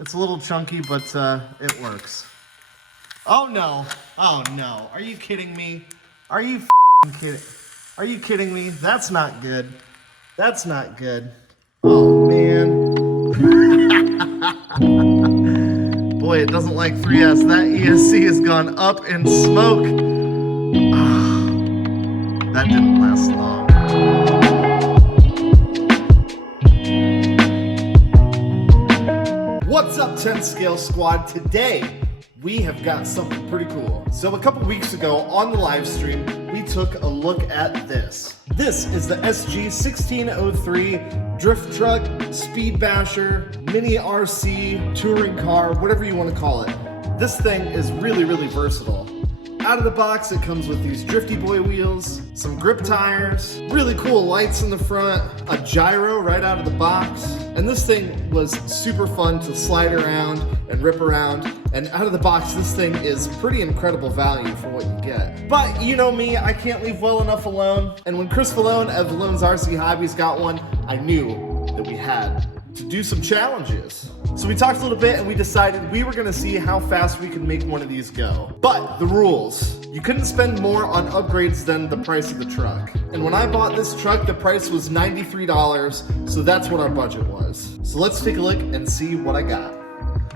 It's a little chunky, but it works. Oh no, oh no. Are you kidding me? Are you kidding? Are you kidding me? That's not good. That's not good. Oh man. Boy, it doesn't like 3S. That ESC has gone up in smoke. That didn't last long. What's up, 10 Scale Squad? Today, we have got something pretty cool. So a couple weeks ago on the live stream, we took a look at this. This is the SG1603 drift truck, speed basher, mini RC, touring car, whatever you want to call it. This thing is really, really versatile. Out of the box, it comes with these Drifty Boy wheels, some grip tires, really cool lights in the front, a gyro right out of the box. And this thing was super fun to slide around and rip around. And out of the box, this thing is pretty incredible value for what you get. But you know me, I can't leave well enough alone. And when Chris Vallone of Vallone's RC Hobbies got one, I knew that we had to do some challenges. So we talked a little bit and we decided we were gonna see how fast we could make one of these go. But the rules, you couldn't spend more on upgrades than the price of the truck. And when I bought this truck, the price was $93, so that's what our budget was. So let's take a look and see what I got.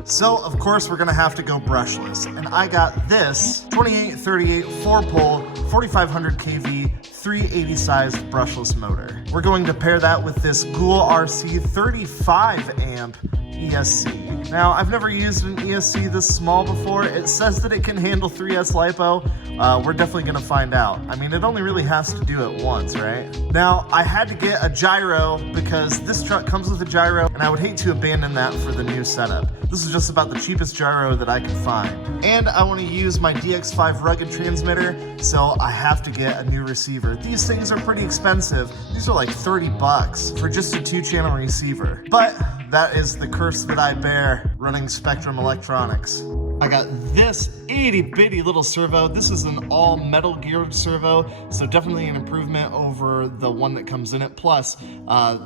So of course we're gonna have to go brushless, and I got this 2838 4-pole 4500 kV 380 sized brushless motor. We're going to pair that with this Ghoul RC 35 amp ESC. Now, I've never used an ESC this small before. It says that it can handle 3S LiPo. We're definitely gonna find out. I mean, it only really has to do it once, right? Now, I had to get a gyro because this truck comes with a gyro, and I would hate to abandon that for the new setup. This is just about the cheapest gyro that I could find. And I wanna use my DX5 rugged transmitter, so I have to get a new receiver. These things are pretty expensive. These are like 30 bucks for just a 2-channel receiver. But that is the curse that I bear running Spectrum Electronics. I got this itty bitty little servo. This is an all metal geared servo, so definitely an improvement over the one that comes in it. Plus,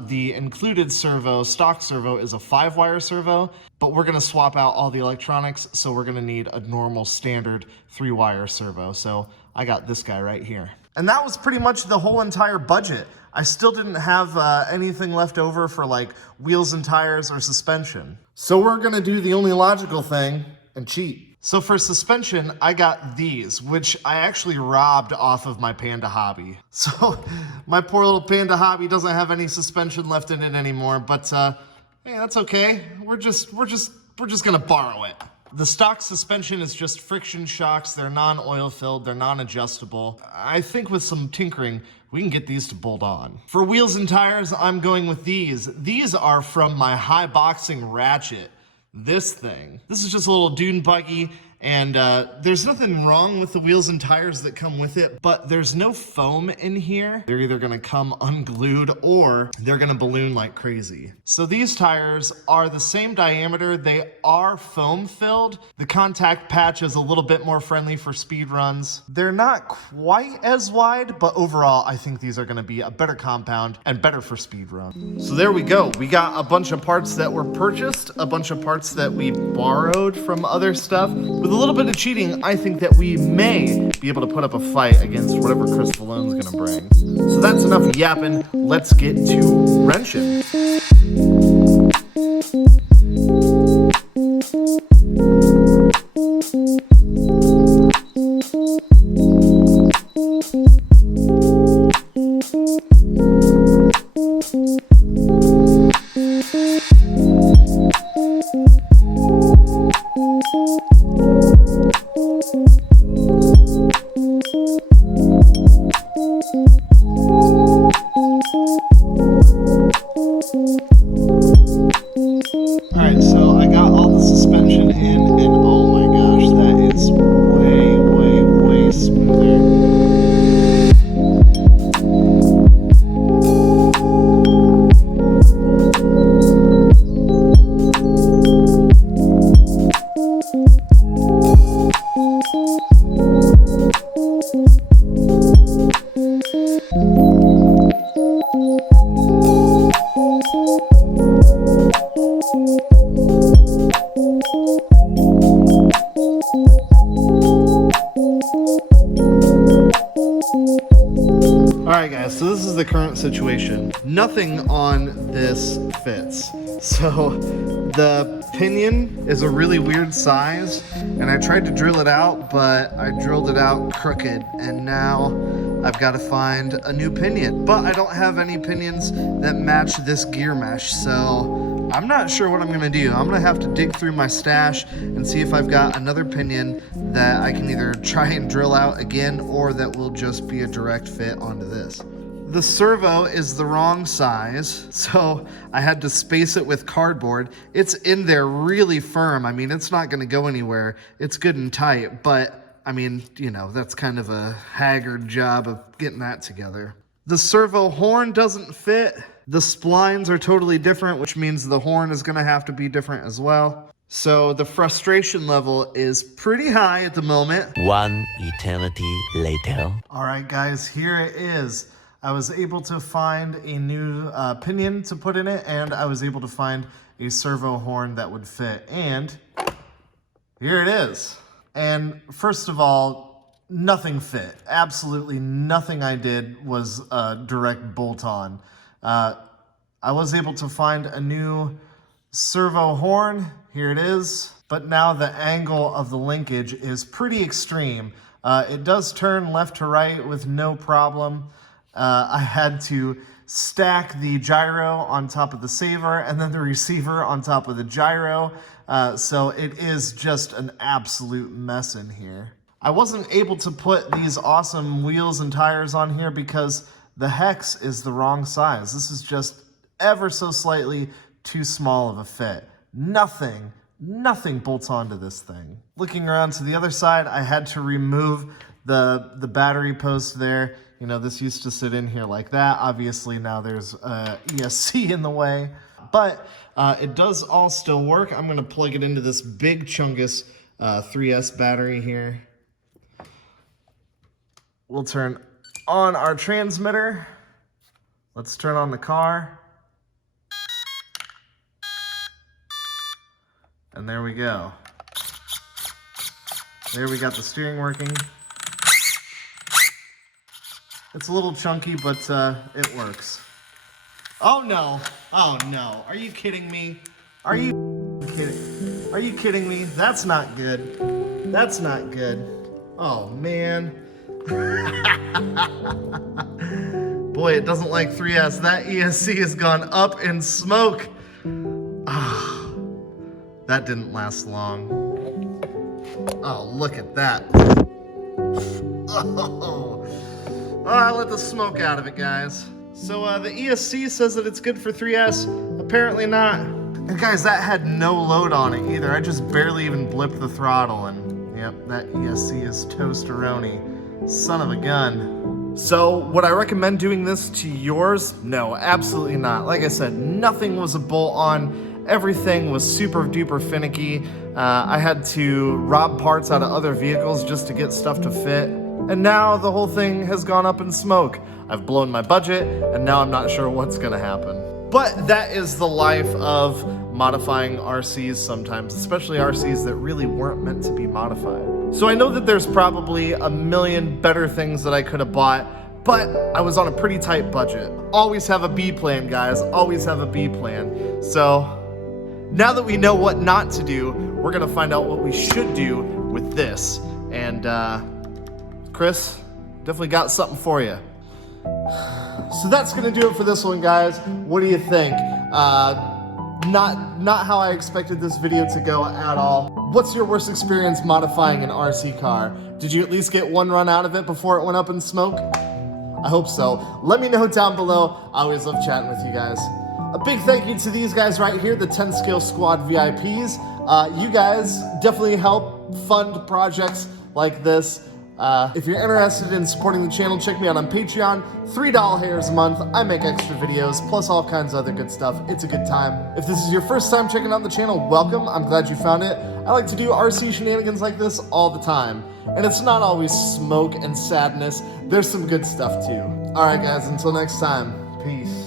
the included servo, stock servo, is a 5-wire servo, but we're gonna swap out all the electronics, so we're gonna need a normal standard 3-wire servo. So I got this guy right here. And that was pretty much the whole entire budget. I still didn't have anything left over for like wheels and tires or suspension. So we're gonna do the only logical thing and cheat. So for suspension, I got these, which I actually robbed off of my Panda Hobby. So my poor little Panda Hobby doesn't have any suspension left in it anymore, but hey, that's okay. We're just gonna borrow it. The stock suspension is just friction shocks. They're non-oil filled, they're non-adjustable. I think with some tinkering, we can get these to bolt on. For wheels and tires, I'm going with these. These are from my high boxing ratchet. This thing. This is just a little dune buggy, and there's nothing wrong with the wheels and tires that come with it, but there's no foam in here. They're either gonna come unglued or they're gonna balloon like crazy. So these tires are the same diameter. They are foam filled. The contact patch is a little bit more friendly for speed runs. They're not quite as wide, but overall, I think these are gonna be a better compound and better for speed run. So there we go. We got a bunch of parts that were purchased, a bunch of parts that we borrowed from other stuff. With a little bit of cheating, I think that we may be able to put up a fight against whatever Chris Vallone's gonna bring. So that's enough yapping. Let's get to wrenching. Alright, so I got all the suspension in, and oh my gosh, that is way, way, way smoother. Alright guys, so this is the current situation. Nothing on this fits. So the pinion is a really weird size, and I tried to drill it out, but I drilled it out crooked, and now I've got to find a new pinion. But I don't have any pinions that match this gear mesh, so I'm not sure what I'm gonna do. I'm gonna have to dig through my stash and see if I've got another pinion that I can either try and drill out again, or that will just be a direct fit onto this. The servo is the wrong size, so I had to space it with cardboard. It's in there really firm. I mean, it's not gonna go anywhere. It's good and tight, but I mean, you know, that's kind of a haggard job of getting that together. The servo horn doesn't fit. The splines are totally different, which means the horn is gonna have to be different as well. So the frustration level is pretty high at the moment. One eternity later. All right, guys, here it is. I was able to find a new pinion to put in it, and I was able to find a servo horn that would fit. And here it is. And first of all, nothing fit. Absolutely nothing I did was a direct bolt-on. I was able to find a new servo horn. Here it is. But now the angle of the linkage is pretty extreme. It does turn left to right with no problem. I had to stack the gyro on top of the saver and then the receiver on top of the gyro. So it is just an absolute mess in here. I wasn't able to put these awesome wheels and tires on here because the hex is the wrong size. This is just ever so slightly too small of a fit. Nothing bolts onto this thing. Looking around to the other side, I had to remove the battery post there. You know, this used to sit in here like that. Obviously now there's ESC in the way, but it does all still work. I'm gonna plug it into this big Chungus 3S battery here. We'll turn on our transmitter. Let's turn on the car. And there we go. There we got the steering working. It's a little chunky, but it works. Oh no, oh no. Are you kidding me? Are you kidding? Are you kidding me? That's not good. That's not good. Oh man. Boy, it doesn't like 3S. That ESC has gone up in smoke. Ah, that didn't last long. Oh, look at that. Oh, I let the smoke out of it, guys. So the ESC says that it's good for 3S. Apparently not. And guys, that had no load on it either. I just barely even blipped the throttle, and yep, that ESC is toasteroni. Son of a gun. So would I recommend doing this to yours? No, absolutely not. Like I said, nothing was a bolt on. Everything was super duper finicky. I had to rob parts out of other vehicles just to get stuff to fit. And now the whole thing has gone up in smoke. I've blown my budget, and now I'm not sure what's gonna happen. But that is the life of modifying RCs sometimes, especially RCs that really weren't meant to be modified. So I know that there's probably a million better things that I could have bought, but I was on a pretty tight budget. Always have a B plan, guys, always have a B plan. So now that we know what not to do, we're gonna find out what we should do with this. And Chris, definitely got something for you. So that's gonna do it for this one, guys. What do you think? Not how I expected this video to go at all. What's your worst experience modifying an RC car? Did you at least get one run out of it before it went up in smoke? I hope so. Let me know down below. I always love chatting with you guys. A big thank you to these guys right here, the 10 Scale Squad VIPs. You guys definitely help fund projects like this. If you're interested in supporting the channel, check me out on Patreon. $3 a month. I make extra videos, plus all kinds of other good stuff. It's a good time. If this is your first time checking out the channel, welcome. I'm glad you found it. I like to do RC shenanigans like this all the time. And it's not always smoke and sadness. There's some good stuff too. All right, guys, until next time, peace.